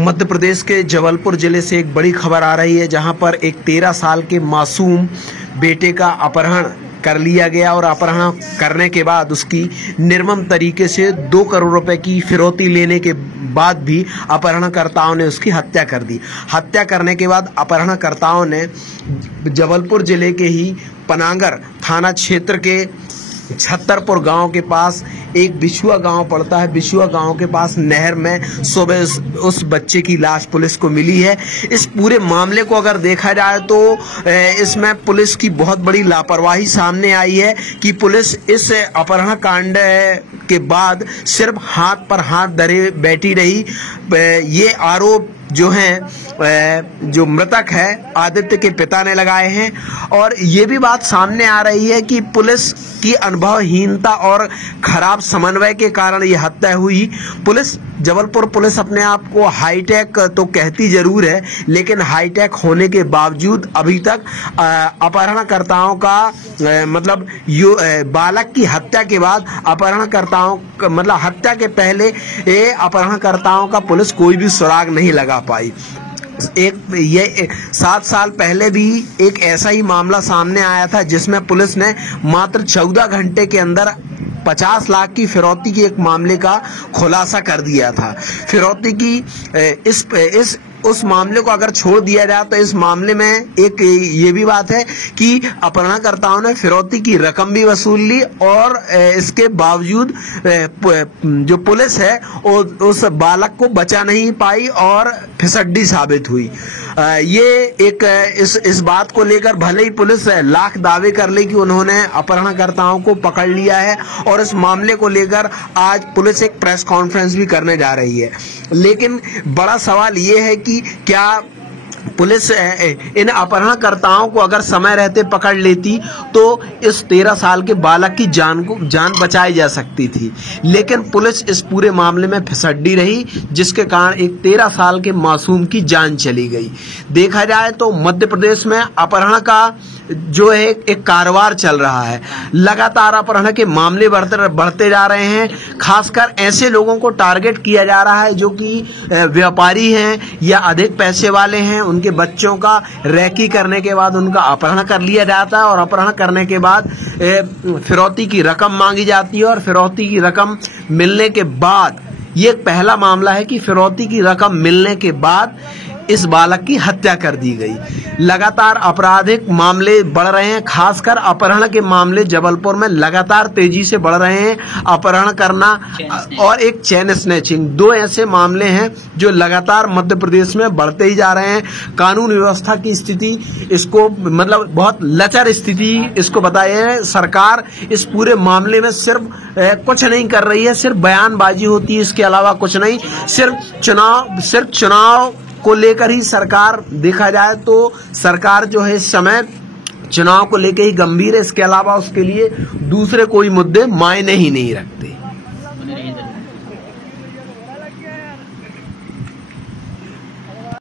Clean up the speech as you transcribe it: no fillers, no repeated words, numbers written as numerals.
मध्य प्रदेश के जबलपुर जिले से एक बड़ी खबर आ रही है, जहां पर एक 13 साल के मासूम बेटे का अपहरण कर लिया गया और अपहरण करने के बाद उसकी निर्मम तरीके से 2 करोड़ रुपए की फिरौती लेने के बाद भी अपहरणकर्ताओं ने उसकी हत्या कर दी। हत्या करने के बाद अपहरणकर्ताओं ने जबलपुर जिले के ही पनागर थाना क्षेत्र के छत्तरपुर गांव के पास एक बिछुआ गांव पड़ता है, बिछुआ गांव के पास नहर में सुबह उस बच्चे की लाश पुलिस को मिली है। इस पूरे मामले को अगर देखा जाए तो इसमें पुलिस की बहुत बड़ी लापरवाही सामने आई है कि पुलिस इस अपहरण कांड के बाद सिर्फ हाथ पर हाथ धरे बैठी रही। ये आरोप जो हैं जो मृतक है आदित्य के पिता ने लगाए हैं और ये भी बात सामने आ रही है कि पुलिस की अनुभवहीनता और खराब समन्वय के कारण ये हत्या हुई। जबलपुर पुलिस अपने आप को हाईटेक तो कहती जरूर है, लेकिन हाईटेक होने के बावजूद अभी तक अपहरणकर्ताओं का मतलब बालक की हत्या के बाद अपहरणकर्ताओं मतलब हत्या के पहले अपहरणकर्ताओं का पुलिस कोई भी सुराग नहीं लगा पाई। 7 साल पहले भी एक ऐसा ही मामला सामने आया था, जिसमें पुलिस ने मात्र 14 घंटे के अंदर 50 लाख की फिरौती के एक मामले का खुलासा कर दिया था। फिरौती की उस मामले को अगर छोड़ दिया जाए तो इस मामले में एक ये भी बात है कि अपहरणकर्ताओं ने फिरौती की रकम भी वसूल ली और इसके बावजूद जो पुलिस है उस बालक को बचा नहीं पाई और फिसड्डी साबित हुई। ये एक इस बात को लेकर भले ही पुलिस लाख दावे कर ले कि उन्होंने अपहरणकर्ताओं को पकड़ लिया है और इस मामले को लेकर आज पुलिस एक प्रेस कॉन्फ्रेंस भी करने जा रही है, लेकिन बड़ा सवाल ये है कि क्या पुलिस इन अपहरणकर्ताओं को अगर समय रहते पकड़ लेती तो इस 13 साल के बालक की जान बचाई जा सकती थी, लेकिन पुलिस इस पूरे मामले में फिसड्डी रही, जिसके कारण एक 13 साल के मासूम की जान चली गई। देखा जाए तो मध्य प्रदेश में अपहरण का जो है एक कारोबार चल रहा है। लगातार अपहरण के मामले बढ़ते जा रहे हैं। खासकर ऐसे लोगों को टारगेट किया जा रहा है जो कि व्यापारी हैं या अधिक पैसे वाले हैं। उनके बच्चों का रैकी करने के बाद उनका अपहरण कर लिया जाता है और अपहरण करने के बाद फिरौती की रकम मांगी जाती है और फिरौती की रकम मिलने के बाद ये पहला मामला है कि फिरौती की रकम मिलने के बाद इस बालक की हत्या कर दी गई। लगातार आपराधिक मामले बढ़ रहे हैं, खासकर अपहरण के मामले जबलपुर में लगातार तेजी से बढ़ रहे हैं। अपहरण करना और एक चेन स्नैचिंग, 2 ऐसे मामले हैं जो लगातार मध्य प्रदेश में बढ़ते ही जा रहे हैं। कानून व्यवस्था की स्थिति इसको मतलब बहुत लचर स्थिति इसको बताई है। सरकार इस पूरे मामले में सिर्फ कुछ नहीं कर रही है, सिर्फ बयानबाजी होती है, इसके अलावा कुछ नहीं। सिर्फ चुनाव को लेकर ही सरकार, देखा जाए तो सरकार जो है इस समय चुनाव को लेकर ही गंभीर है, इसके अलावा उसके लिए दूसरे कोई मुद्दे मायने ही नहीं रखते।